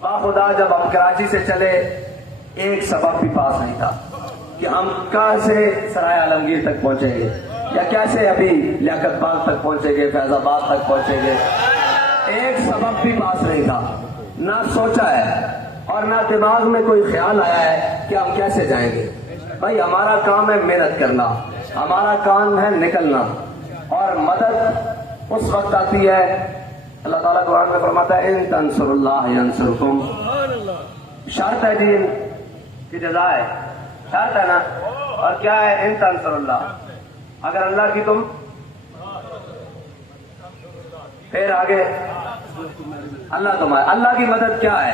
باخدا جب ہم کراچی سے چلے ایک سبب بھی پاس نہیں تھا کہ ہم کیسے سرائے عالمگیر تک پہنچیں گے یا کیسے ابھی لیاقت باغ تک پہنچیں گے، فیض آباد تک پہنچیں گے. ایک سبب بھی پاس نہیں تھا، نہ سوچا ہے اور نہ دماغ میں کوئی خیال آیا ہے کہ ہم کیسے جائیں گے. بھائی ہمارا کام ہے محنت کرنا، ہمارا کام ہے نکلنا، اور مدد اس وقت آتی ہے. اللہ تعالیٰ قرآن میں فرماتا ہے ان تنصر اللہ ینصرکم. شرط ہے جی کی جزا ہے، شرط ہے نا. اور کیا ہے؟ ان تنصر اللہ، اگر اللہ کی تم، پھر آگے اللہ تمہارے. اللہ کی مدد کیا ہے؟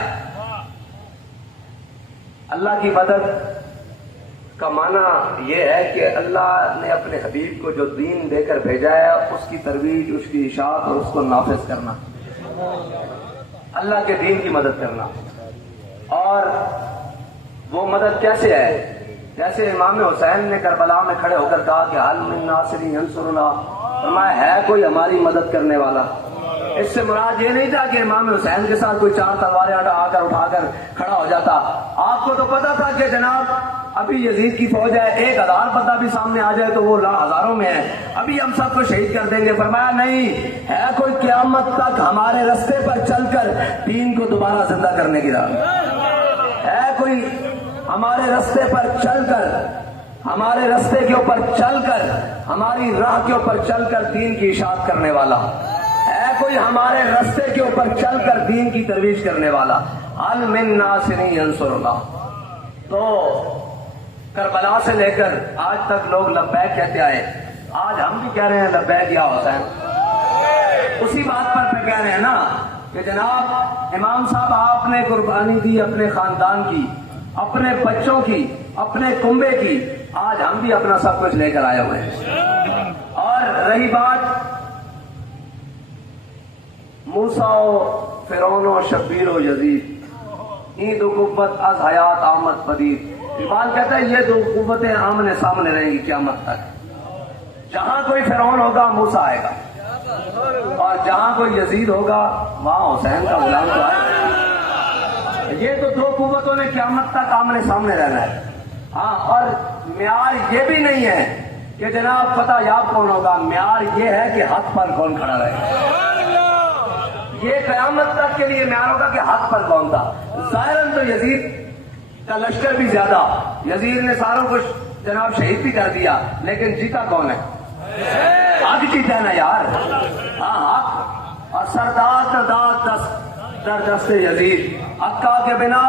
اللہ کی مدد کا معنی یہ ہے کہ اللہ نے اپنے حبیب کو جو دین دے کر بھیجا ہے اس کی ترویج، اس کی اشاعت اور اس کو نافذ کرنا، اللہ کے دین کی مدد کرنا. اور وہ مدد کیسے ہے؟ جیسے امام حسین نے کربلا میں کھڑے ہو کر کہا کہ حل من ناصر ینصرنا، فرمایا ہے کوئی ہماری مدد کرنے والا. اس سے مراد یہ نہیں تھا کہ امام حسین کے ساتھ کوئی 4 تلواریں اٹھا کر کھڑا ہو جاتا. آپ کو تو پتا تھا کہ جناب ابھی یزید کی فوج ہے، 1000 بندہ بھی سامنے آ جائے تو وہ ہزاروں میں ہے، ابھی ہم سب کو شہید کر دیں گے. فرمایا نہیں، ہے کوئی قیامت تک ہمارے رستے پر چل کر دین کو دوبارہ زندہ کرنے کی راہ، ہے کوئی ہمارے رستے پر چل کر، ہمارے رستے کے اوپر چل کر، ہماری راہ کے اوپر چل کر دین کی اشاعت کرنے والا، ہے کوئی ہمارے رستے کے اوپر چل کر دین کی ترویج کرنے والا. حل من ناصر ینصرنا. تو کربلا سے لے کر آج تک لوگ لبیک کہتے آئے، آج ہم بھی کہہ رہے ہیں لبیک یا حسین. اسی بات پر کہہ رہے ہیں نا کہ جناب امام صاحب آپ نے قربانی دی اپنے خاندان کی، اپنے بچوں کی، اپنے کنبے کی، آج ہم بھی اپنا سب کچھ لے کر آئے ہوئے ہیں. اور رہی بات موسیٰ و فرعون و شبیر و یزید، این دو قوت از حیات آمد پدید. اقبال کہتا ہے یہ 2 قوتیں آمنے سامنے رہیں گی قیامت تک. جہاں کوئی فرعون ہوگا موسیٰ آئے گا، اور جہاں کوئی یزید ہوگا وہاں حسین کا غلام تو آئے گا. یہ تو 2 قوتوں نے قیامت تک آمنے سامنے رہنا ہے. ہاں، اور معیار یہ بھی نہیں ہے کہ جناب فتح یاب کون ہوگا، معیار یہ ہے کہ حق پر کون کھڑا رہے. یہ قیامت تک کے لیے معیار ہوگا کہ حق پر کون تھا. ظاہراً تو یزید کا لشکر بھی زیادہ، یزید نے ساروں کو جناب شہید بھی کر دیا، لیکن جیتا کون ہے؟ حق جیتا ہے نا یار. ہاں حق. اور سردار داد در دست یزید، حقا کے بنا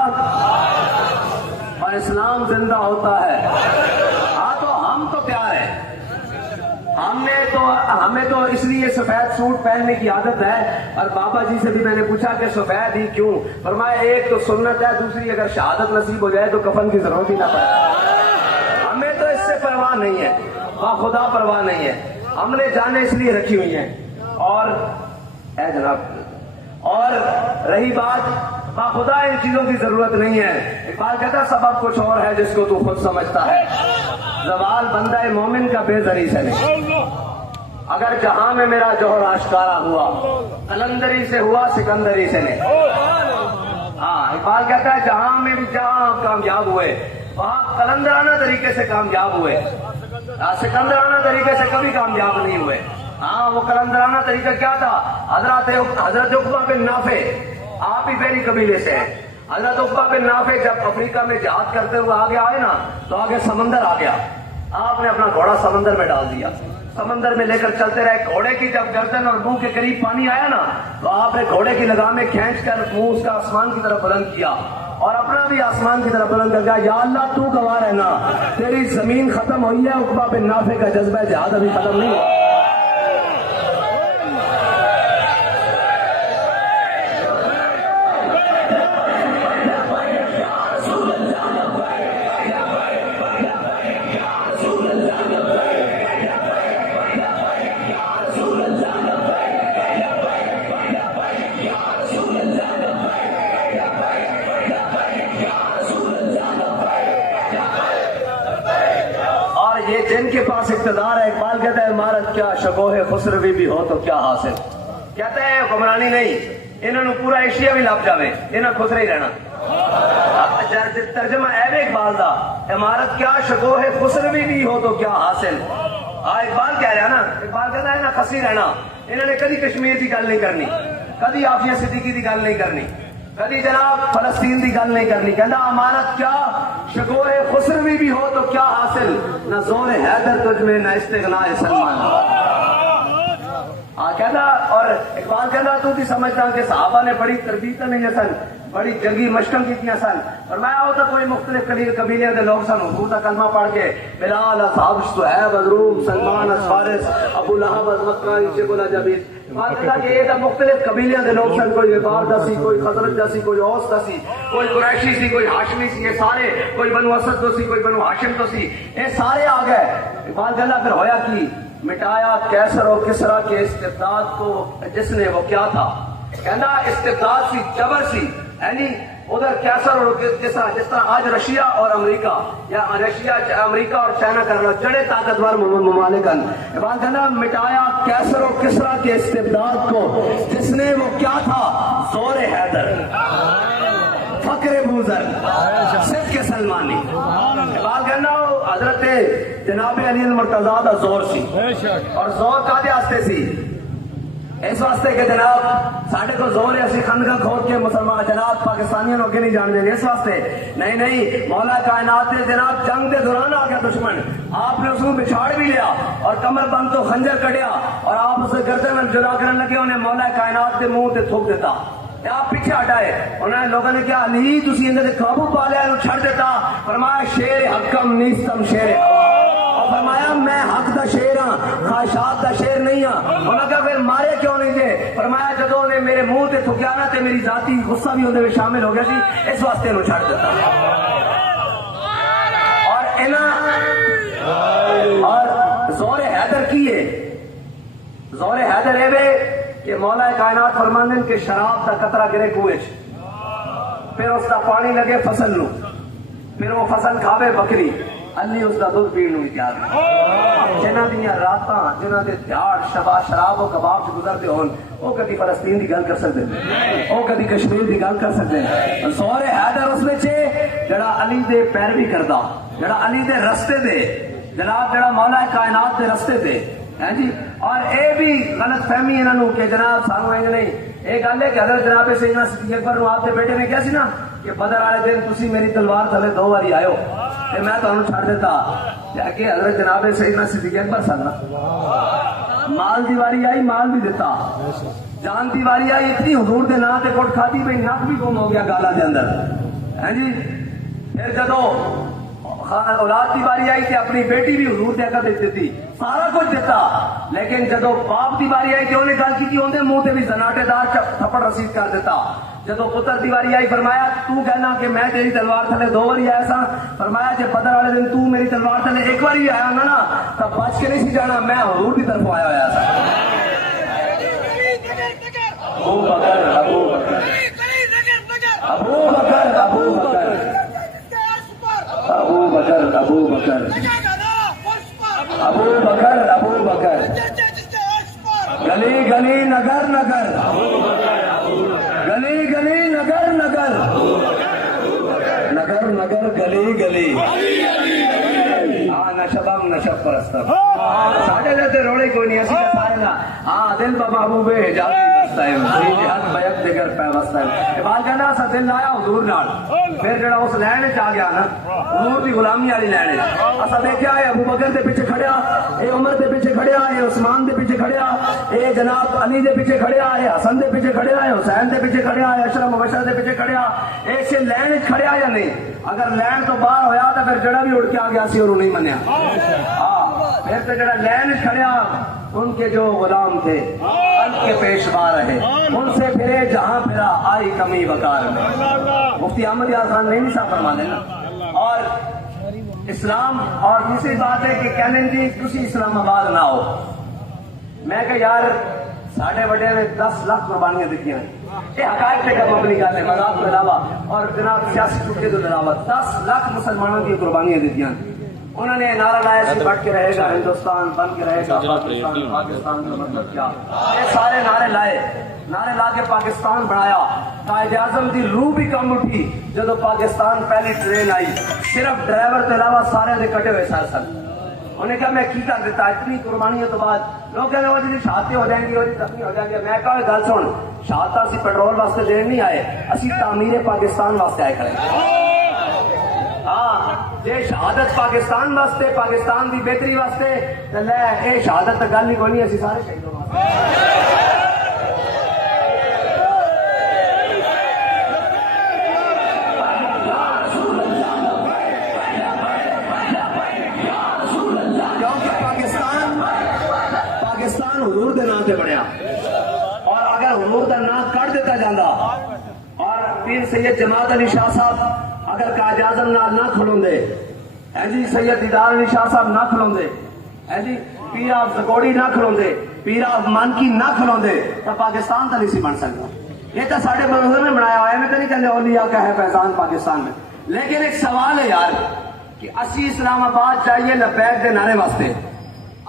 اور اسلام زندہ ہوتا ہے. ہاں تو ہم تو پیار ہے، ہمیں تو اس لیے سفید سوٹ پہننے کی عادت ہے. اور بابا جی سے بھی میں نے پوچھا کہ سفید ہی کیوں؟ فرمایا ایک تو سنت ہے، دوسری اگر شہادت نصیب ہو جائے تو کفن کی ضرورت ہی نہ پڑے. ہمیں تو اس سے پرواہ نہیں ہے، خدا پرواہ نہیں ہے. ہم نے جانیں اس لیے رکھی ہوئی ہیں. اور اے جناب، اور رہی بات خدا، ان چیزوں کی ضرورت نہیں ہے. اقبال کہتا ہے سبب کچھ اور ہے جس کو تو خود سمجھتا ہے، زوال بندہ مومن کا بے زری سے نہیں. اگر جہاں میں میرا جوہر آشکارا ہوا، قلندری سے ہوا سکندری سے نہیں. ہاں، اقبال کہتا ہے جہاں میں بھی جہاں کامیاب ہوئے وہاں قلندرانہ طریقے سے کامیاب ہوئے، سکندرانہ طریقے سے کبھی کامیاب نہیں ہوئے. ہاں، وہ قلندرانہ طریقہ کیا تھا؟ حضرت عقبہ بن نافع، آپ ہی پہلی قبیلے سے ہیں. حضرت عقبہ بن نافع جب افریقہ میں جہاد کرتے ہوئے آگے آئے نا تو آگے سمندر آ گیا. آپ نے اپنا گھوڑا سمندر میں ڈال دیا، سمندر میں لے کر چلتے رہے. گھوڑے کی جب گردن اور منہ کے قریب پانی آیا نا تو آپ نے گھوڑے کی لگامیں کھینچ کر منہ اس کا آسمان کی طرف بلند کیا اور اپنا بھی آسمان کی طرف بلند کر دیا. یا اللہ تو گواہ رہنا، تیری زمین ختم ہوئی ہے، عقبہ بن نافع کا جذبہ جہاد ابھی ختم نہیں ہوا. جن کے پاس اقتدار ہے، اقبال کہتا ہے عمارت کیا شکوہ خسروی بھی ہو تو کیا حاصل. کہتا ہے حکمرانی نہیں، انہوں پورا ایشیا بھی لب جائے انہیں خسرے ہی رہنا. ترجمہ ایب اقبال دا عمارت کیا شکو ہے خسروی بھی ہو تو کیا حاصل. اقبال کہہ رہا نا, اقبال کہتا ہے نا خسی رہنا. انہوں نے کدی کشمیر کی گل نہیں کرنی, کدی عافیہ صدیقی کی گل نہیں کرنی, کدی جناب فلسطین کی گل نہیں کرنی. کہنا امانت کیا شکوہ خسروی بھی ہو تو کیا حاصل, نہ زور حیدر تجھ میں نہ استغناء سلمان. کہنا, اور اقبال کہنا تو بھی سمجھتا کہ صحابہ نے بڑی تربیت نہیں سن, بڑی جنگی مشقیں کی سن. فرمایا ہوتا کوئی مختلف قبیلے کے لوگ سن, حضور کا کلمہ پڑھ کے بلال اصحاب صہیب از روم, سلمان از فارس, ابو لہب از مکہ, شیخ الجبیر. کہ یہ مختلف قبیلے کے لوگ سن, کوئی وقار دا سی, کوئی خزرج دا سی, کوئی اوس دا سی, کوئی قریشی سی, کوئی ہاشمی سی. یہ سارے, کوئی بنو اسد تو سی, کوئی بنو ہاشم تو سی, یہ سارے آ گئے. اقبال کہنا پھر ہویا کی مٹایا کیسر و کسرا کے استبداد کو جس نے وہ کیا تھا. کہنا استبداد سی, جبر سی, یعنی ادھر کیسر اور کسرا, جس طرح آج رشیا اور امریکہ یا رشیا امریکہ اور چائنا کر رہا, جڑے طاقتور ممالک. اقبال کہنا مٹایا کیسر و کسرا کے استبداد کو جس نے وہ کیا تھا, زور حیدر, فقر بوزر, صدق سلمانی. اقبال کہنا حضرت جناب علی المرتضیٰ دا زور سی, اور زور کادے واسطے سی, اس واسطے کہ جناب ساڈے کو زور ہے اسی خندقاں کھود کے مسلمان جناب پاکستانیوں کو نہیں جان دیں. اس واسطے نہیں, مولا کائنات نے جناب جنگ کے دوران آ گیا دشمن, آپ نے اس کو بچھاڑ بھی لیا اور کمر بند تو خنجر کٹیا, اور آپ اسے گردن میں جدا کرنے لگے, انہیں مولا کائنات کے منہ تے تھوک دیتا. آپ پیچھے ہٹائے, انہوں نے لوگوں نے کیا علی تسی اندر قابو پا لیا, انہوں چھڑ دیتا. فرمایا شیر حکم نیستم شیر ہوا, اور فرمایا میں حق دا شیر ہاں, خواہشات دا شیر نہیں ہاں. انہوں نے کہا پھر مارے کیوں نہیں تھے. فرمایا جدو نے میرے منہ تے تھکیا نا تے میری ذاتی غصہ بھی اندر شامل ہو گیا سی, اس واسطے انہوں چھڑ دیتا. اور زور حیدر کی ہے, زور حیدر ہے کہ مولا کائنات فرماندن کہ شراب دا قطرہ گرے کوئے, پھر اس دا پانی لگے فصل نو, پھر وہ فصل کھاوے بکری, علی اس دا دودھ پیڑ نو تیار. جنہ دیا راتاں, جنہ دے دیار شبا شراب و کباب سے گزرتے ہون, وہ کدی فلسطین دی گل کر سکتے ہیں, وہ کدی کشمیر دی گل کر سکتے ہیں. زور حیدر اس میں جڑا علی دے پیروی کردا, جڑا علی دے رستے دے, جناب جڑا مولا کائنات دے رستے دے جی. اور اے بھی غلط فہمی انہوں کہ جناب سانو نہیں, ایک گل ہے کہ حضرت جناب سیدنا صدیق اکبر آپ کے بیٹے نے کیا سی نا کہ بدر والے دن تسی میری تلوار تھلے 2 باری آئے ہو تے میں تمہیں چھڑ دیتا. کہ حضرت جناب سیدنا صدیق اکبر سن, مال دی واری آئی مال بھی دیتا, جان دی واری آئی اتنی حضور دے نام تے کوٹ کھاتی پئی, نک بھی گم ہو گیا گالا دے اندر جی. پھر جدو اولاد کی باری آئی تھی اپنی بیٹی بھی حضور دے کر دیتی, سارا کچھ دیتا. لیکن جدو باپ کی باری آئی تھی انہیں گل کی اندر منہ سے بھی زناٹے دار تھپڑ رسید کر دیتا. جدو پتر کی باری آئی فرمایا تو کہنا کہ میں تیری تلوار تھلے 2 باری آیا سا. فرمایا جب بدر والے دن تو میری تلوار تھلے 1 باری آیا نا تب بچ کے نہیں سی جانا, میں حضور کی طرف آیا ہوا سا. ابو بکر ابو بکر ابو بکر ابو بکر ابو بکر ابو بکر ابو بکر ابو بکر, گلی گلی نگر نگر, گلی گلی نگر نگر, نگر نگر گلی گلی. نشبم نشب پرستم ساڑھے جاتے روڑے کوئی نہیں ایسی سارے نا. دل بابو بے حجابی بستا ہے, جہاں بیک دیگر پیوستا ہے. بات کہنا سا دل لایا حضور نال, پھر جڑا اس لین چ آ گیا نا حضور دی غلامی والی لین, اسا دیکھا ہے ابو بکر دے پیچھے کھڑیا, اے عمر دے پیچھے کھڑیا, اے عثمان دے پیچھے کھڑیا, اے جناب علی دے پیچھے کھڑیا, اے حسن دے پیچھے کھڑیا, اے حسین دے پیچھے کھڑیا, اے اشرف مبشر دے پیچھے کھڑیا. اے سے لین کھڑیا یا نہیں؟ اگر لین تو باہر ہویا تو پھر جڑا بھی اڑ کے آ گیا سی اور نہیں منیا. پھر تو جڑا لین کھڑیا ان کے جو غلام تھے ان کے پیشوا رہے, ان سے پھرے جہاں پھرا آئی کمی وقار میں. مفتی احمد یار خان نہیں صاحب فرما دینا. اور اسلام, اور دوسری بات ہے کہ کہنے جی تسی اسلام آباد نہ ہو, میں کہ یار ساڑھے بڑے نے 10 لاکھ قربانیاں دیتی ہیں, یہ حقائق سے کم اپنی گل ہے, مذاق کے علاوہ اور جناب سیاسی چھٹے کے علاوہ 10 لاکھ مسلمانوں کی قربانیاں دیتی ہیں. انہوں نے نعرہ لایا سی بٹ کے رہے گا ہندوستان, بن کے رہے گا پاکستان, پاکستان کا مطلب کیا, یہ سارے نعرے لائے. نعرے لا کے پاکستان بنایا. قائد اعظم دی روح بھی کم اٹھی جدو پاکستان پہلی ٹرین آئی. صرف ڈرائیور کے علاوہ سارے دے کٹے ہوئے سر سن. انہیں کہا میں کی کر دیتا اتنی قربانیوں تو بعد. لوگ کہنے وہ جی شہادتیں ہو جائیں گی وہ جی زخمی ہو جائیں گے. میں کہا گل سن, شہادت اسی پیٹرول واسطے دین نہیں آئے, اسی تعمیر پاکستان واسطے آئے کھڑے. ہاں جی شہادت پاکستان واسطے, پاکستان دی بہتری واسطے لے اے شہادت تو گل ہی کوئی نہیں, اسی سارے شہیدوں واسطے. حضور دے نام سے بنیا, اور اگر حضور دا نام کٹ دیتا جاندہ اور پیر سید جماعت علی شاہ صاحب اگر قائد اعظم نال نہ کھلوندے, جی سید دیدار علی شاہ صاحب نہ کھلوندے, جی پیر آف زکوڑی نہ کھلوندے, پیر آف مانکی نہ کھلوندے, تو پاکستان تو نہیں سی بن سکتا. یہ تو ساڑھے بزرگوں نے بنایا ہوا ہے, میں تو نہیں کہتے اولیاء کا ہے فیضان پاکستان میں. لیکن ایک سوال ہے یار کہ اسی اسلام آباد چاہیے لبیک دے نعرے واسطے,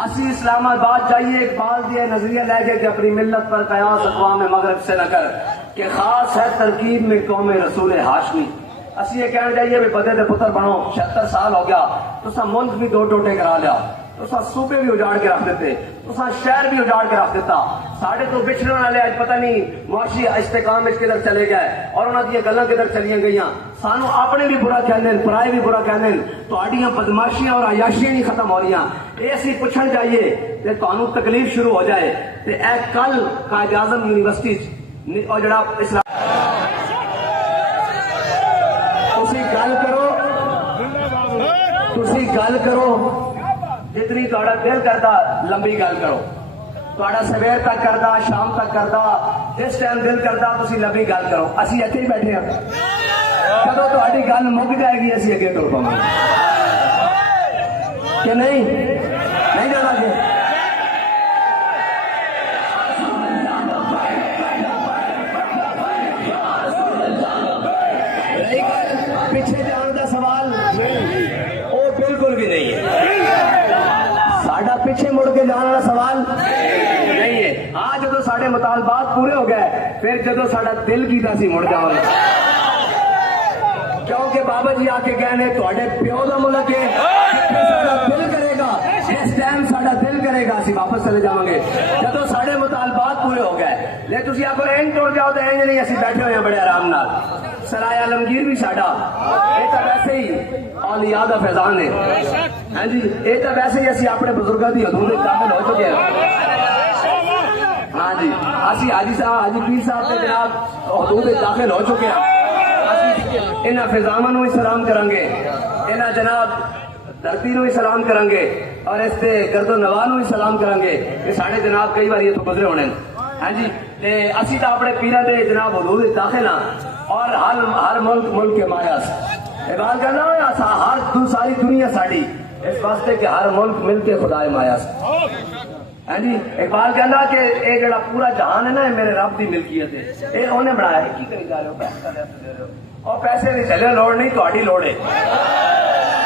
اسی اسلام آباد چاہیے اقبال دیا نظریہ لے کے کہ اپنی ملت پر قیاس اقوام مغرب سے نہ کر, کہ خاص ہے ترکیب میں قوم رسول ہاشمی. اسی یہ کہنا چاہیے بھی بدے دے پتر بنو, 76 سال ہو گیا تو سا ملک بھی 2 ٹوٹے کرا لیا, تو سا صوبے بھی اجاڑ کے رکھ دیتے, تو سا شہر بھی اجاڑ کے رکھ دیتا. ساڑھے تو بچھڑنے والے آج پتہ نہیں معاشی استحکام اس کدھر چلے گئے اور انہوں نے گلاں کدھر چلیاں گئیاں. سانو اپنے بھی برا کہنے, پرائے بھی برا کہنے, تہاڈیاں بدماشیاں اور عیاشیاں نہیں ختم ہو رہیاں. یہ اسی پوچھنا چاہیے کہ تانوں تکلیف شروع ہو جائے تے اے کل قائد اعظم یونیورسٹی اور جڑا اسلام تسی گل کرو جتنی تہاڈا دل کردا لمبی گل کرو, تہاڈا سویر تک کردا شام تک کردا جس ٹائم دل کردا تسی لمبی گل کرو. اسی اتنے ہی بیٹھے ہیں, جدو تہاڈی گل مک جائے گی اسی اگے ٹر پاواں گے کہ نہیں جانا جی. پیچھے جان کا سوال وہ بالکل بھی نہیں ہے, ساڈا پیچھے مڑ کے جانے کا سوال نہیں ہے. ہاں جدو سارے مطالبات پورے ہو گئے پھر جدو ساڈا دل کیتا سی مڑ جاؤں, کیونکہ بابا جی آ کے کہنے تھوڑے پیو دا ملک ہے, ساڈا دل کرے گا جس ٹائم ساڈا دل کرے گا اسی واپس چلے جاؤں گے جدو سارے مطالبات پورے ہو گئے. لے تسی آپ اینج ٹوڑ جاؤ تو اینج نہیں, اسی بیٹھے ہوئے ہیں بڑے آرام نال. سرائے عالمگیر بھی ساڈا, یہ تو ویسے ہی اولیاء دا فیضان ہے. ہاں جی یہ تو ویسے ہی اسی اپنے بزرگوں کی حدود میں داخل ہو چکے ہیں. ہاں جی اسی حاجی صاحب حاجی پیر صاحب کے جناب حدود میں داخل ہو چکے ہیں. انہاں فضاماں نوں سلام کریں گے, انہاں جناب دھرتی نوں سلام کریں گے, اور اس تے گرد و نواح نوں سلام کریں گے کہ ساڈے جناب کئی بار یہ تو گزرے ہونے. ہاں جی اسی تو اپنے پیراں دے جناب حدود داخل ہاں, اور ہر ملک کے مایاس اقبال کہنا ہر ساری دنیا ساڑی اس واسطے کہ ہر ملک مل کے خدا مایاس. ہاں جی اقبال کہنا کہ یہ جڑا پورا جہان ہے نا میرے رب کی ملکیت ہے, یہ انہیں بنایا ہے. کی کری جا رہے ہو, پیسہ دے رہے ہو, اور پیسے نہیں چلے, لوڑ نہیں تہاڈی لوڑ ہے.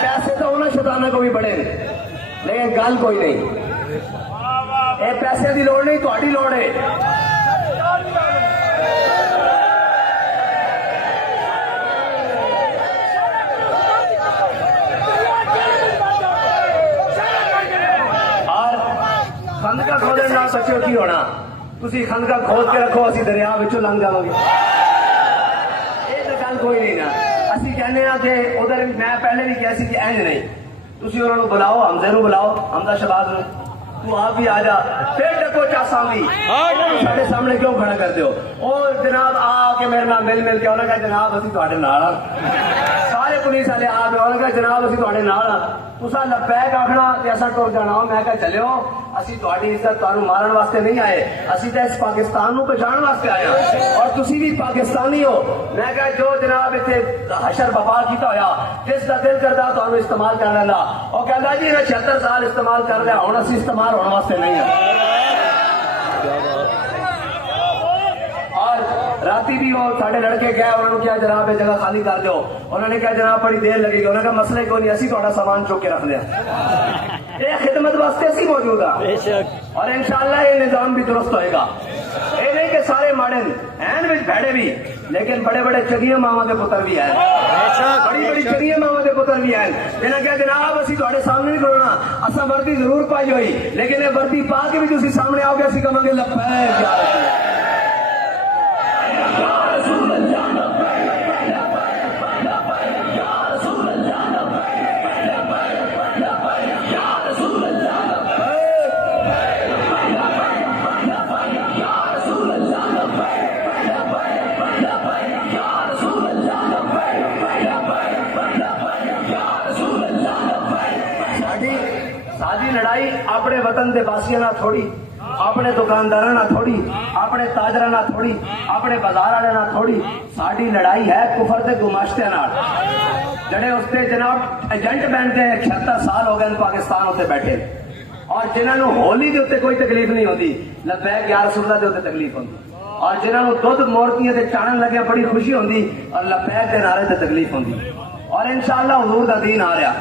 پیسے تو انہیں شیطاناں کو بھی بڑے لیکن گل کوئی نہیں, اے پیسے دی لوڑ نہیں تہاڈی لوڑ ہے. خندقہ کھودنے نہ سچو کی ہونا, تسی خندقہ کھود کے رکھو اسی دریا وچوں لنگ جاواں گے. یہ تو گل کوئی نہیں نا. اسی کہنے ہیں کہ ادھر میں پہلے بھی کہا سی کہ اینج نہیں, تسی انہوں نے بلاؤ, حمزے نو بلاؤ, حمزہ شہباز نو, تو آپ بھی آ جا, پھر ڈکو چاساں بھی سارے سامنے کیوں کھڑا کرتے ہو. اور جناب آ کے میرے نال مل کے انہوں نے کہا جناب اسی تہاڈے نال ہاں, سارے پولیس والے آ کے انہوں نے کہا جناب اسی تہاڈے نال ہاں. تسا لبیک آخنا تے اساں ٹر جانا. میں کہا چلو اسی تہاڈی عزت تانوں مارن واسطے نہیں آئے, اسی تے اس پاکستان نو بچاؤن واسطے آئے ہاں, اور تسی بھی پاکستانی ہو. میں کہا جو جناب اتنے حشر بپا کیتا ہویا جس کا دل کردا تانوں استعمال کر لینا. اور کہندا جی 76 سال استعمال کر لیا, ہن اسی استعمال ہونے واسطے نہیں ہے. راتی بھی وہ سارے لڑکے گئے, انہوں نے کیا جناب یہ جگہ خالی کر دو. انہوں نے کہا جناب بڑی دیر لگے گی. انہوں نے کہا مسئلہ کوئی نہیں, اسی تھوڑا سامان چوک کے رکھ لیا. یہ خدمت واسطے اسی موجود ہے, اور انشاءاللہ یہ نظام بھی درست ہوئے گا. یہ نہیں نہیں کہ سارے ماڑے ہیں بھڑے بھی، لیکن بڑے بڑے چنگیاں ماواں دے پتر بھی ہیں، بڑی بڑی چنگیاں ماواں دے پتر بھی ہیں جنہاں کہا جناب اسی تہاڈے سامنے نہیں کھلونا، اساں وردی ضرور پائی ہوئی لیکن یہ وردی پا کے بھی تسی سامنے آؤ گے اسی کہاں گے لبیک یا رسول اللہ۔ ساری لڑائی اپنے وطن دے باسیاں نہ تھوڑی، اپنے دکانداراں نہ تھوڑی، اپنے تاجراں نہ تھوڑی، اپنے بازار والے نہ تھوڑی، ساری لڑائی ہے کفر تے گماشتیاں نال جڑے اس تے جناب ایجنٹ بن کے 76 سال ہو گئے پاکستان اتنے بیٹھے اور جنہاں نو ہولی دے اتنے کوئی تکلیف نہیں ہوتی، لبیک یا رسول اللہ دے اتنے تکلیف ہوتی، اور جنہاں نو دودھ مورتیاں تے چانن لگے بڑی خوشی ہوندی اور لبیک دے نعرے تے تکلیف ہوندی، اور انشاءاللہ حضور دا دین آ رہا۔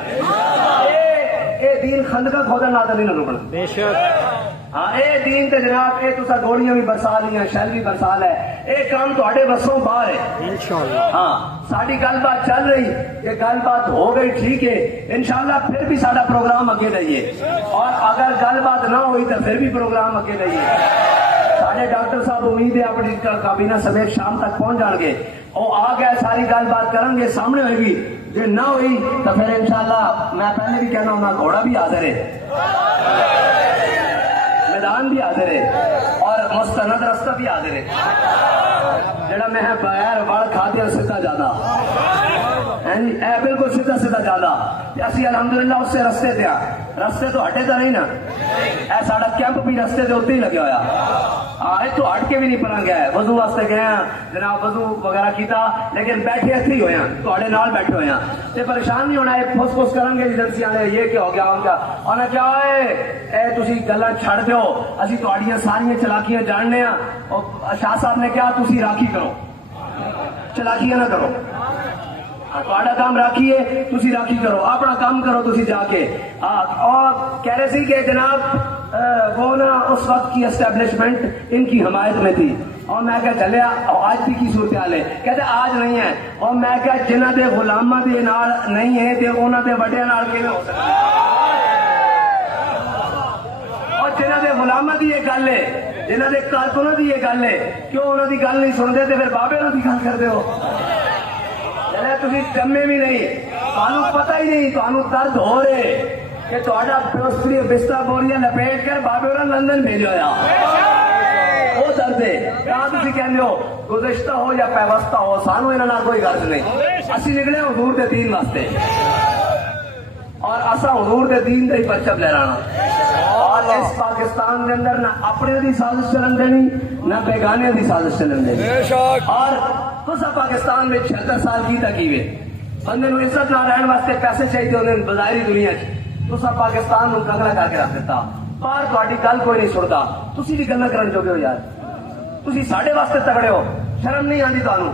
اے دین خندقہ کھودن نال نہیں رکنا، بے شک ہاں اے دین تے جناب اے تساں گولیاں بھی برسا لیاں، شیل بھی برسا لے، اے کام تہاڈے بسوں باہر ہے انشاءاللہ۔ ہاں ساری گل بات چل رہی، یہ گل بات ہو گئی ٹھیک ہے، انشاءاللہ پھر بھی سارا پروگرام اگے لائیے، اور اگر گل بات نہ ہوئی تو پھر بھی پروگرام اگے لائیے۔ سارے ڈاکٹر صاحب امید ہے اپنی کابینہ سمیت شام تک پہنچ جان گے، وہ آ گئے ساری گل بات کریں گے، سامنے ہوئے گی، جو نہ ہوئی تو پھر انشاءاللہ میں پہلے بھی کہنا ہوں گھوڑا بھی حاضر ہے، میدان بھی حاضر ہے، اور مستند رستہ بھی حاضر ہے، جڑا میں بغیر وڑ کھا دیا سیدھا جانا اے بالکل سیدھا سیدھا جانا، اسی الحمدللہ اس سے رستے تے رستے تو ہٹے تو نہیں نا، اے ساڑا کیمپ بھی رستے دے اتنے ہی لگیا ہوا، تو ہٹ کے بھی نہیں پڑا گیا ہے، وضو واسطے گئے ہیں جناب، وضو وغیرہ کیتا لیکن بیٹھے اتنے ہی ہوئے ہیں، تھوڑے نال بیٹھے ہوئے ہیں تے پریشان نہیں ہونا، پھس پھس کریں گے ایجنسیاں نے یہ کیا ہو گیا ان کا، انہیں کیا اے تسی گلاں چھڑ دیو، اسی تہاڈیاں ساریاں چلاکیاں جاننے ہیں، اور شاہ صاحب نے کہا تسی راکھی کرو، چلاکیاں نہ کرو، تہاڈا کام راکھی ہے، تسی راکھی کرو، اپنا کام کرو تسی جا کے، اور کہہ رہے سی کہ جناب وہ نا اس وقت کی اسٹیبلشمنٹ ان کی حمایت میں تھی، اور میں کہا چلے آج بھی کی صورتحال ہے، کہتے آج نہیں ہے، اور میں کہا جنہ دے غلاماں دے نال نہیں ہے تے انہاں دے وڈیاں نال کیویں ہو سکدا، اور جنہ دے غلاماں دی یہ گل ہے، جنہ دے کارکناں دی یہ گل ہے، کیوں انہاں دی گل نہیں سنتے تے پھر بابے انہاں دی گل کردے ہو، تسی جمے بھی نہیں، تانوں پتہ ہی نہیں، تانوں درد ہو رہے کہ تہاڈا پلسٹری بستر بوریاں لپیٹ کر بابے اور لندن بھیجا ہویا، وہ درد ہے، کہاں تسی کہندے ہو گزشتہ ہو یا پیوستہ ہو، سانوں انہاں نال کوئی غرض نہیں، اسی نکلے حضور دے دین واسطے، اور اساں حضور دے دین دے ہی پرچم لہرانا، اور اس پاکستان کے اندر نہ اپنے دی سازش چلن دینی نہ بیگانے دی سازش چلن دینی، اور تسا پاکستان میں 76 سال کی تکیوے بندے نو عزت نہ رہن واسطے پیسے چاہیے ہوندے بظاہری دنیا چ، تسا پاکستان نو کنگلا کر کے رکھ دیتا، باہر تہاڈی گل کوئی نہیں سنتا، تسی بھی گلاں کرن جوگے ہو یار، تسی ساڈے واسطے تگڑے ہو، شرم نہیں آندی تانوں،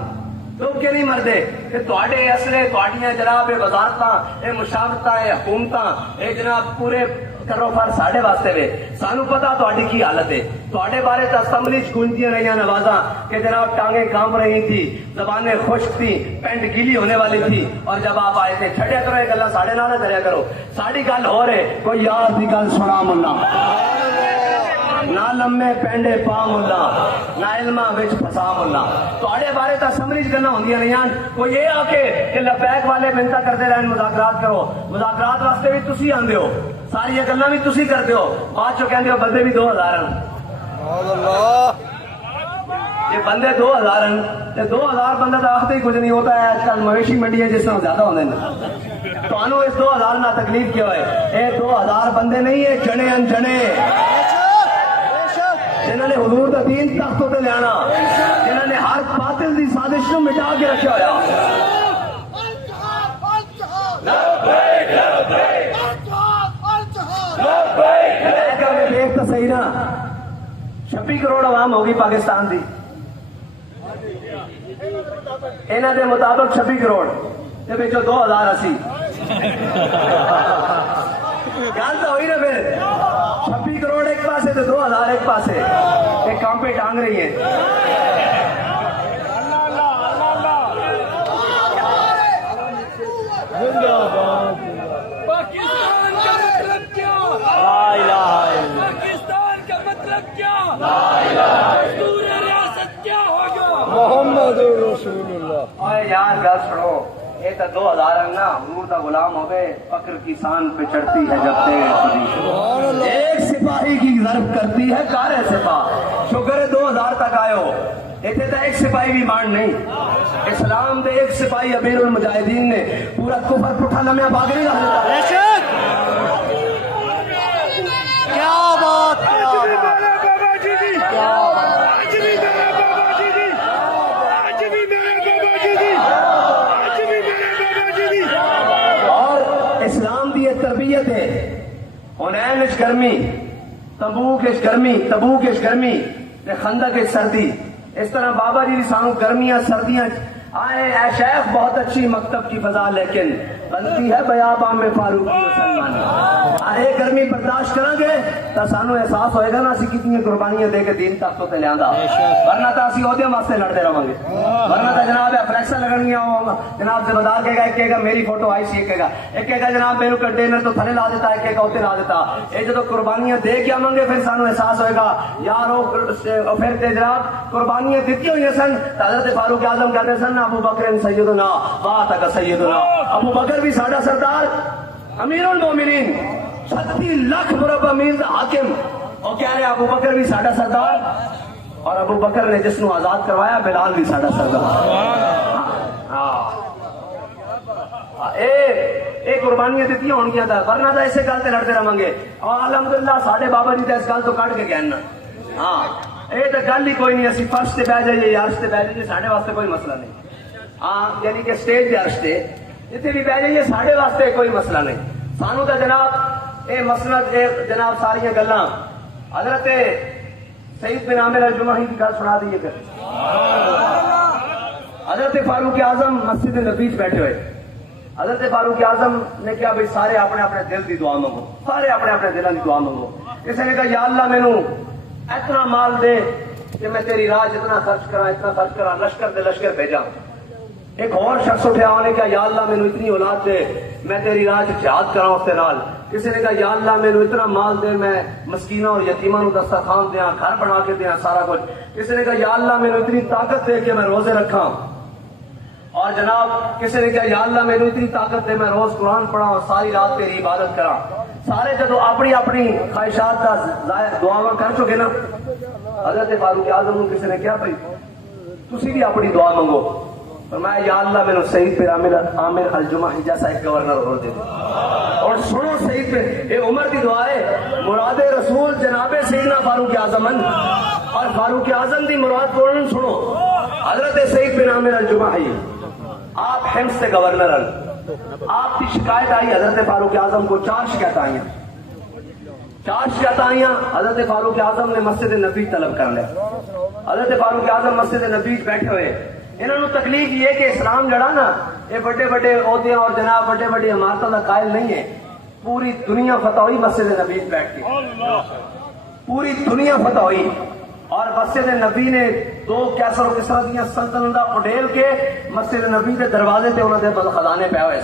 لوگ کے نہیں مردے کہ تہاڈے اصلے تہاڈیاں جناب اے وزارتاں اے مشاورتاں اے حکومتاں اے جناب پورے کرو پر ساڈے واسطے وے، سانو پتا تہاڈی کی حالت ہے، تہاڈے بارے تو اسمبلی چ گونجدیاں رہیاں نوازاں کہ جناب ٹانگیں کانپ رہی تھی، زبانیں خشک تھی، پینٹ گیلی ہونے والی تھی، اور جب آپ آئے تھے چھڈیا کرو یہ گلاں ساڈے نال کریا کرو، ساڈی گل ہو رہے کوئی یار دی گل سنا ملا، نہ لمے پینڈے پا ملا، نہ علماں وچ پھسا ملا، تہاڈے بارے تو اسمبلی چ گلاں ہوندیاں رہیاں، کوئی یہ آ کے کہ لبیک والے منتا کرتے رہن مذاکرات کرو، مذاکرات واسطے بھی تسی آندے ہو، ساری گلاں بھی تسی کرتے ہو، بعد چو کہندے ہو بندے بھی 2000 ہیں، یہ بندے 2000 ہیں، تے 2000 بندہ تو آختے ہی کچھ نہیں ہوتا ہے، آج کل مویشی منڈیاں جس طرح زیادہ ہوندے ہیں، تانوں اس 2000 نہ تکلیف کیا ہوئے، اے 2000 بندے نہیں ہے، جنے انجنے جنہوں نے حضور دا دین تختوں تے لیانا، جنہوں نے ہر باطل دی سازش نو مٹا کے رکھا ہویا، دیکھ تو صحیح نا 26 کروڑ عوام ہوگی پاکستان دی، انہاں دے مطابق 26 کروڑ تے وچوں 2000 اسی گل تو ہوئی نا، پھر 26 کروڑ ایک پاسے تے 2000 ایک پاسے، یہ کام پہ ٹانگ رہی ہیں. پاکستان کا مطلب کیا؟ پاکستان کا مطلب کیا؟ دستور ریاست کیا ہوگا؟ محمد رسول اللہ. اوے یار گل سنو, یہ تو 2000 نا حضور دا غلام ہو گئے, فقر کی سان پہ چڑھتی ہے جب تک ایک سپاہی کی ضرب کرتی ہے کارے سپاہ. شکر ہے 2000 تک آئے ہو, اتنے تو ایک سپاہی بھی مان نہیں. اسلام دے ایک سپاہی امیر المجاہدین نے پورا کفر پٹھا لمیا باغ نہیں رہا دیتا. کیا بات اسلام دی ایک تربیت ہے. حنین اچ گرمی, تبوک اچ گرمی, تبوک اچ گرمی, خندق اچ سردی. اس طرح بابا جی سانو گرمیاں سردیاں آئے. اے شیخ بہت اچھی مکتب کی فضا, لیکن بنتی ہے بیابان میں فاروقی مسلمان. آئے گرمی برداشت کریں گے تو سانو احساس ہوئے گا نا اسی کتنی قربانیاں دے کے دین تک تو تے لیاندا, ورنہ تو اسی عہدے واسطے لڑتے رہاں گے. ورنہ تو جناب فلیکساں لگنیاں ہوں, جناب ذمہ دار کہے گا, ایک کہے گا میری فوٹو آئی سی, ایک کہے گا, ایک کہے گا جناب میرے کنٹینر تو تھلے لا دیتا, ایک کہے گا اتنے لا دیتا. یہ جدو قربانیاں دے کے آواں گے پھر سانو احساس ہوئے گا یار وہ پھر تے جناب قربانیاں دیتی ہوئی سن. حضرت فاروق اعظم کہتے سن ابو بکر سیدنا وا تک سیدنا. ابو بکر بھی ساڈا سردار, امیر المومنین, 36 لاکھ مربع میل دا حاکم, اور کہہ رہے ابو بکر بھی ساڈا سردار. اور ابو بکر نے جس نو آزاد کروایا بلال بھی ساڈا سردار. اے قربانیاں دیتی ہونگیاں تھا, ورنہ تو ایسے گل تے لڑتے رہاں گے. اور الحمدللہ ساڈے بابا جی تے اس گل تو کٹ کے گئے نا. ہاں یہ تو گل ہی کوئی نہیں, اسی فرش تے بہ جائیے یا عرش تے بہ جائیے, ساڈے واسطے کوئی مسئلہ نہیں. ہاں یعنی کہ سٹیج تے عرش تے جتنے بھی بہ جائیے ساڈے واسطے کوئی مسئلہ نہیں. سانو تو جناب اے مسند اے جناب ساری گلاں حضرت سید بن عامر الجمحی کی گل سنا دیے کر. حضرت فاروق اعظم مسجد نبی بیٹھے ہوئے. حضرت فاروق اعظم نے کہا بھائی سارے اپنے اپنے دل کی دعا منگو, سارے اپنے اپنے دلوں کی دعا منگو. کسی نے کہا یا اللہ مینو اتنا مال دے کہ میں تیری راہ اتنا خرچ کرا, اتنا خرچ کرا, لشکر دے لشکر بھیجا. ایک اور شخص اٹھیا, انہوں نے کہا یا اللہ مینو اتنی اولاد دے میں تیری راہ جہاد کرا اس کے نال. کسی نے کہا یا اللہ مینو اتنا مال دے میں مسکینہ اور یتیماں نو دسترخوان دیاں, گھر بنا کے دیاں, سارا کچھ. کسی نے کہا یا اللہ مینو اتنی طاقت دے کہ میں روزے رکھاں. اور جناب کسی نے کہا یا اللہ مینو اتنی طاقت دے میں روز قرآن پڑھا اور ساری رات تیری عبادت کرا. سارے جدو اپنی اپنی خواہشات کا دعا کر چکے نا, حضرت فاروق اعظم کسی نے کہا بھائی تسی بھی اپنی دعا منگو. فرمایا یا اللہ مینو سعید بن عامر الجمحی جیسا ایک گورنر اور دے دو. اور سنو سعید بن, یہ عمر کی دعا ہے, مراد رسول جناب سیدنا فاروق اعظم, اور فاروق اعظم دی مراد کون سنو, حضرت سعید بن عامر الجمحی آپ حمص سے گورنر ہیں. آپ کی شکایت آئی حضرت فاروق اعظم کو, 4 شکایت آئیں, 4 شکایت آئیں. حضرت فاروق اعظم نے مسجد نبی طلب کر لیا. حضرت فاروق اعظم مسجد نبی بیٹھے ہوئے, انہوں نے تکلیف یہ کہ اسلام جڑا نا یہ بڑے بڑے عہدے اور جناب بڑے بڑے عمارتوں کا قائل نہیں ہے. پوری دنیا فتح ہوئی مسجد نبی بیٹھ کے, پوری دنیا فتح ہوئی. اور مسجد نبی نے 2 کیسر و کسرا دیا سلطنتاں اڈیل کے مسجد نبی کے دروازے تے انہوں نے خزانے پہ ہوئے.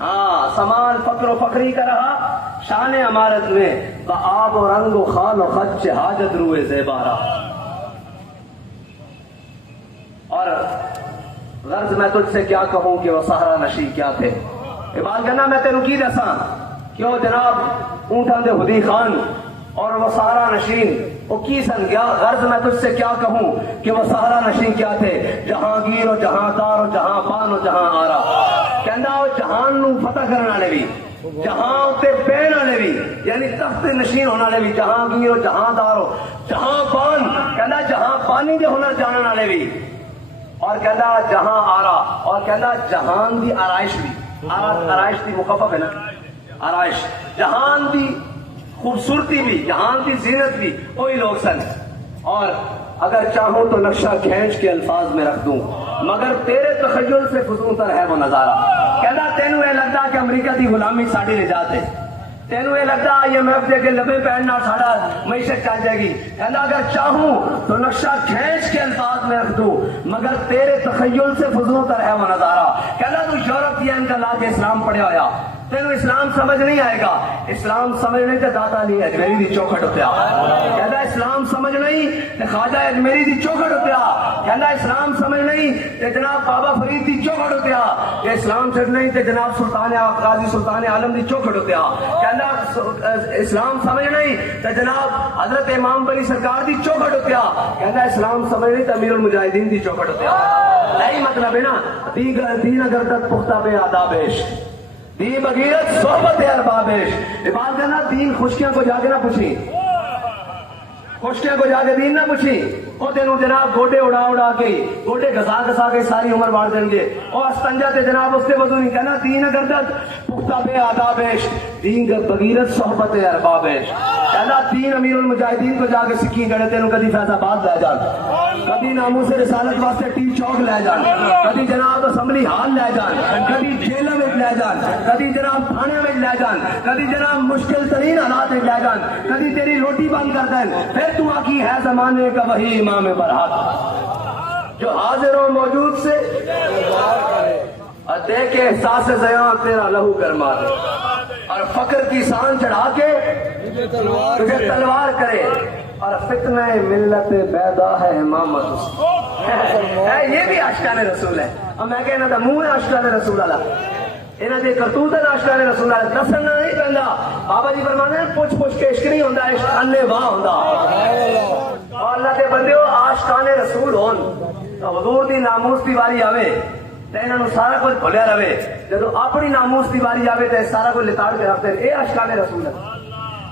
ہاں سامان فقر و فقری کا رہا, شان عمارت میں آب و رنگ و خال و خط حاجت روئے زیبارہ. اور غرض میں تجھ سے کیا کہوں کہ وہ صحرا نشی کیا تھے. بات کرنا میں تینوں کی دساں کہ وہ جناب اونٹاں دے ہدی خان اور وہ صحرا نشین وہ کی سن گیا. غرض میں تجھ سے کیا کہوں کہ وہ صحرا نشین کیا تھے. جہانگیر و جہاں دار و جہاں پان و جہاں آرا. کہندا وہ جہان نو فتح کرنے والے بھی, جہاں تے پہن والے بھی, یعنی تخت نشین ہونے والے بھی, جہانگیر و جہاں دار و جہاں پان, کہندا جہاں پانی دے ہنر جاننے والے بھی, اور کہندا جہاں آرا, اور کہندا جہان دی آرائش بھی. آرائش دی مخفف ہے نا, آرائش جہان دی خوبصورتی بھی, جہان کی زینت بھی وہی لوگ سن. اور اگر چاہوں تو نقشہ کھینچ کے الفاظ میں رکھ دوں, مگر تیرے تخیل سے فزون تر ہے وہ نظارہ. کہنا تینوں یہ لگتا کہ امریکہ کی غلامی ساڑی نجات ہے, تینوں یہ لگتا IMF دے کے لبے پہننا ساڑا معیشت چل جائے گی. کہنا اگر چاہوں تو نقشہ کھینچ کے الفاظ میں رکھ دوں مگر تیرے تخیل سے فضول تر ہے وہ نظارہ. کہنا تو یورپین کا لا کے اسلام پڑھیا ہویا تینوں اسلام سمجھ نہیں آئے گا. اسلام سمجھ نہیں تو داتا علی اجمیری دی چوکھٹ ہوتیا. کہنا اسلام سمجھ نہیں تو خواجہ اجمیری دی چوکھٹ ہوتیا. کہنا اسلام سمجھ نہیں تو جناب بابا فرید دی چوکھٹ ہوتیا. کہ اسلام سمجھ نہیں تو جناب قاضی سلطان عالم دی چوکھٹ ہوتیا. کہنا اسلام سمجھ نہیں تو جناب حضرت امام بلی سرکار دی چوکھٹ ہوتیا. کہنا اسلام سمجھ نہیں تو امیر المجاہدین دی چوکھٹ ہوتیا. یہی مطلب ہے نا دین اگر تک پختہ بے آدابش دین بغیرت صحبت اربابش. عباد کہنا دین خشکیاں کو جا کے نہ پوچھی خشکیاں کو جا کے دین نہ پوچھی. وہ تینوں جناب گوڈے اڑا کے گوڈے گھسا کے ساری عمر بار دیں گے. اور استنجا تے جناب اس سے وضو نہیں. کہنا دین اگر تک پختہ بے آدابش دین بغیرت صحبت اربابش. کہنا دین امیر المجاہدین کو جا کے سکھی گڑے تینوں کدی فیض آباد لے جان کدی ناموس رسالت واسطے ٹی چوک لے جان کدی جناب اسمبلی ہال لے جان کدی جیلوں میں لے جان کدی جناب تھانے میں لے جان کدی جناب مشکل ترین حالات میں لے جان کدی تیری روٹی بند کر دیں. پھر تو آکی ہے زمانے کا وہی امام برحق جو حاضر و موجود سے اور دیکھ احساس زیاں تیرا لہو گرما دے اور فقر کی سان چڑھا کے تجھے تلوار کرے اور فتنہ ملت بیدا ہے امامت. یہ بھی عاشقان رسول ہے. اور میں کہنا تھا منہ ہے عاشقان رسول اللہ انہاں دے کرتوت ہے عاشقان رسول اللہ. دسنا نہیں پہندا. بابا جی فرمانے ہیں پوچھ کے عشق نہیں ہوندا عشق اللہ واہ ہوندا. اور اللہ دے بندیو عاشقان رسول ہون تو حضور دی ناموس دی واری آوے تے انہاں نوں سارا کچھ بھولیا رہے. جدوں اپنی ناموس دی واری آوے تے سارا کچھ لتاڑ کے رکھتے ہیں. اے عاشقان رسول ہے.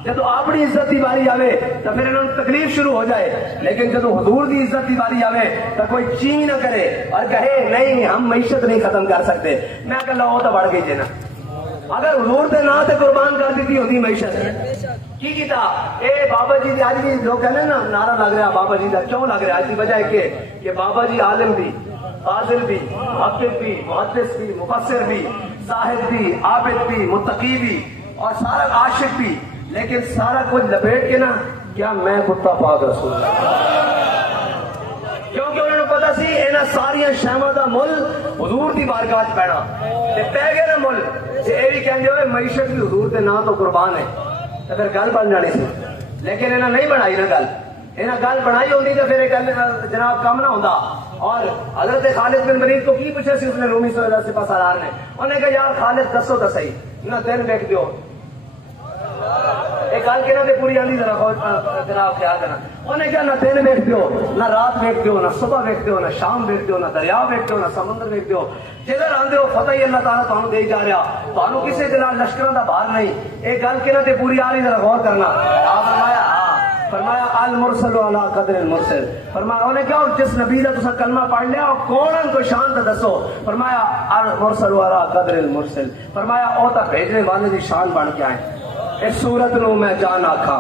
جدو اپنی عزت کی باری آوے تو پھر انہوں نے تکلیف شروع ہو جائے. لیکن جدو حضور کی عزت کی باری آوے تو کوئی چین نہ کرے اور کہے نہیں ہم معیشت نہیں ختم کر سکتے. میں کہ لو تو بڑھ گئی جنا اگر حضور تے نہ تے قربان کر دیتی ہوتی معیشت کی کیتا. اے بابا جی آج بھی لوگ کہنے نا نعرہ لگ رہا بابا جی کا کیوں لگ رہا ہے؟ اس کی وجہ ہے کہ بابا جی عالم بھی فاضل بھی محقق بھی محدث بھی مفسر بھی زاہد بھی عابد بھی متقی بھی اور سارا عاشق بھی. لیکن سارا کچھ لپیٹ کے نا کیا میں کتا پاک رسول کیونکہ انہوں نے پتا سی اینا ساری شہمہ دا مل حضور دی بارگاہ پیڑا پہ گئے نا مل یہ بھی کہیں ہوئے معیشت بھی حضور دے نا تو قربان ہے اگر گل بن جانی سی. لیکن انہوں نہیں بنائی نا گل. انہوں گل بنائی ہوتی تو پھر جناب کام نہ ہوتا. اور حضرت خالد بن ولید کو کی پوچھا سی اس نے رومی سپاہ سالار نے. انہوں نے کہا یار خالد دسو تو صحیح نہ دن دیکھ دیو ایک گل کہنا تے پوری آندی ذرا جناب خیال کرنا. انہیں کیا نہ دن ویکھتے ہو نہ رات ویکھتے ہو نہ صبح ویکھتے ہو نہ شام ویکھتے ہو نہ دریا ویکھتے ہو نہ سمندر ویکھتے ہو. جدھر آندے ہو فتح ہی اللہ تعالیٰ تمہیں دے جا رہا تمہیں کسی دن لشکروں کا بھار نہیں. ایک گل کہنا تے پوری آ رہی ذرا غور کرنا. آپ فرمایا المرسل علی قدر المرسل. فرمایا انہیں کیا جس نبی کا تسا کلمہ پڑھ لیا اور کون ان کو شان تے دسو. فرمایا المرسل علی قدر المرسل. فرمایا او تا بھیجنے والے دی شان بن کے آئے. اس صورت نو میں جان آکھا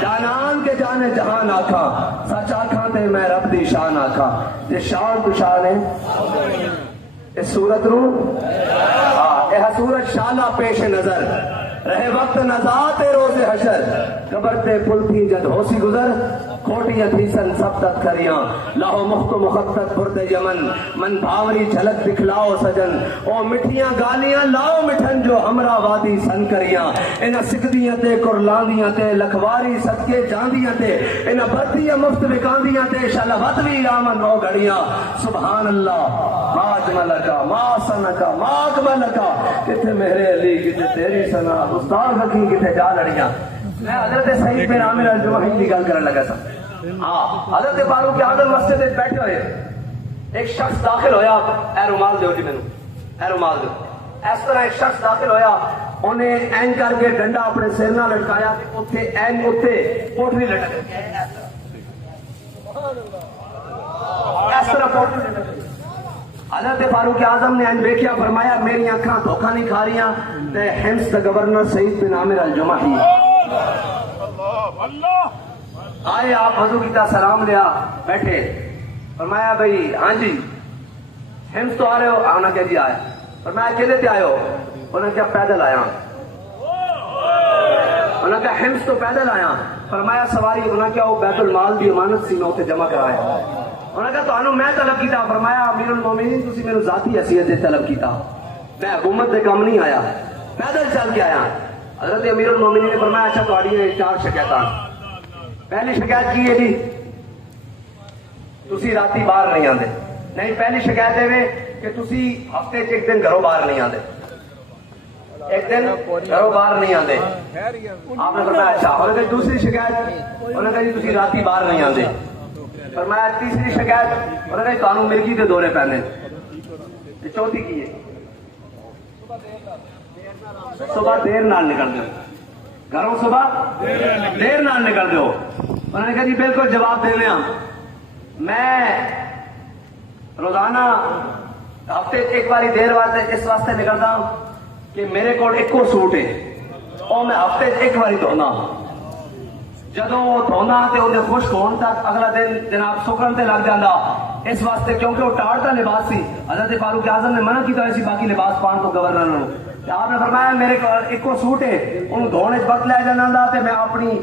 جانان کے جانے جہان آکھا سچ آکھا تے میں رب دی شان آکھا. یہ شان تو شان ہے اس صورت نو اے صورت شانہ پیش نظر رہے وقت نزاعت روز حشر قبر تے پل تھی جد ہو سی گزر کھوٹیاں تھی سن سب تک کریاں لاہو مخت مخطط برد یمن من بھاوری جھلک دکھلاؤ سجن او مٹھیاں گالیاں لاؤ مٹھن جو ہمراہ وادی سن کریاں انہ سکھدیاں تے قرلاندیاں تے لکھواری صدقے جاندیاں تے انہ بردیاں مفت بکاندیاں تے شلوت بھی آمن رو گھڑیاں. سبحان اللہ ما اجملکا ما سنکا ما اکملکا کتے میرے علی کتے تیری سنا استاد حقی کتے جا لڑیاں. میں حضرت سعید بن عامر الجمحی کی گل کرنے لگا سا. حضرت فاروق اعظم مسجد میں بیٹھے ہوئے ایک شخص داخل ہویا. اے رومال دیو جی مینوں اے رومال دیو. اس طرح ایک شخص داخل ہویا انہیں این کر کے ڈنڈا اپنے سر نہ لٹکایا اتنے این اتنے پوٹلی لٹک اس طرح پوٹلی لٹک. حضرت فاروق اعظم نے دیکھیا فرمایا میری آنکھاں دھوکہ نہیں کھا رہی تے حمص دا گورنر سعید بن عامر الجمحی آئے. آپ وضو کیتا سلام لیا بیٹھے. فرمایا بھائی ہاں جی حمص تو آ رہے ہو؟ انہوں نے کہا جی آئے. فرمایا کدے تے آئے ہو؟ انہوں نے کہا پیدل آیا. انہوں نے کہا حمص تو پیدل آیا. فرمایا سواری. انہوں نے کہا وہ بیت المال دی امانت سی میں اتنے جمع کرایا. انہوں نے کہا تو میں طلب کیتا. فرمایا امیر المومنین تسی میرے ذاتی حیثیت سے طلب کیتا, میں حکومت دے کام نہیں آیا, پیدل چل کے آیا. حضرت امیر المومنین نے فرمایا اچھا تہاڈی 4 شکایتاں. پہلی شکایت کی ہے جی تسی راتی باہر نہیں آندے. نہیں, پہلی شکایت ہے کہ تسی ہفتے ایک دن گھروں باہر نہیں آندے, ایک دن گھروں باہر نہیں آندے. آپ نے فرمایا اچھا. اور دوسری شکایت انہوں نے کہا جی تسی راتی باہر نہیں آندے. فرمایا تیسری شکایت انہوں نے کہا تانوں مرغی دے دورے پیندے. چوتھی کی ہے صبح دیر نال نکل دو گھروں, صبح دیر نال نکل دو. انہوں نے کہا جی بالکل جواب دے لیا. میں روزانہ ہفتے ایک باری دیر واسطے اس واسطے نکلتا ہوں کہ میرے کو ایک سوٹ ہے اور میں ہفتے ایک باری دھونا. جدو دھونا تو انہیں خشک ہونے تک اگلا دن جناب سکن تے لگ جانا. اس واسطے کیونکہ وہ ٹاٹ کا لباس سی, حضرت فاروق اعظم نے منع کیتا ایسی باقی لباس پان کو گورنر. آپ نے فرمایا میرے کو ایک سوٹ ہے انہوں دھونے وقت لے جانا تے میں اپنی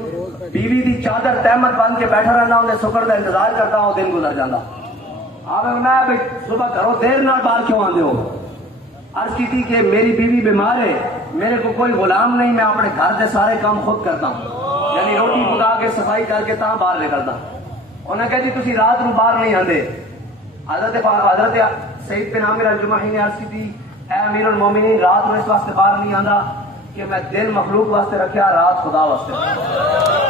بیوی دی چادر تحمت بن کے بیٹھا رہنا, انہیں سکن کا انتظار کرتا ہوں, دن گزر جانا. آپ نے فرمایا بھائی صبح گھروں دیر نال باہر کیوں آندے ہو؟ عرض کی تھی کہ میری بیوی بیمار ہے, میرے کو کوئی غلام نہیں, میں اپنے گھر کے سارے کام خود کرتا ہوں, یعنی روٹی پکا کے صفائی کر کے تاں باہر نکلتا. انہوں نے کہا جی تسی رات نو باہر نہیں آندے. حضرت سعید بن عامر الجمحی نے عرض کی تھی اے امیر المومنین رات نو اس واسطے باہر نہیں آندا کہ میں دن مخلوق واسطے رکھیا, رات خدا واسطے.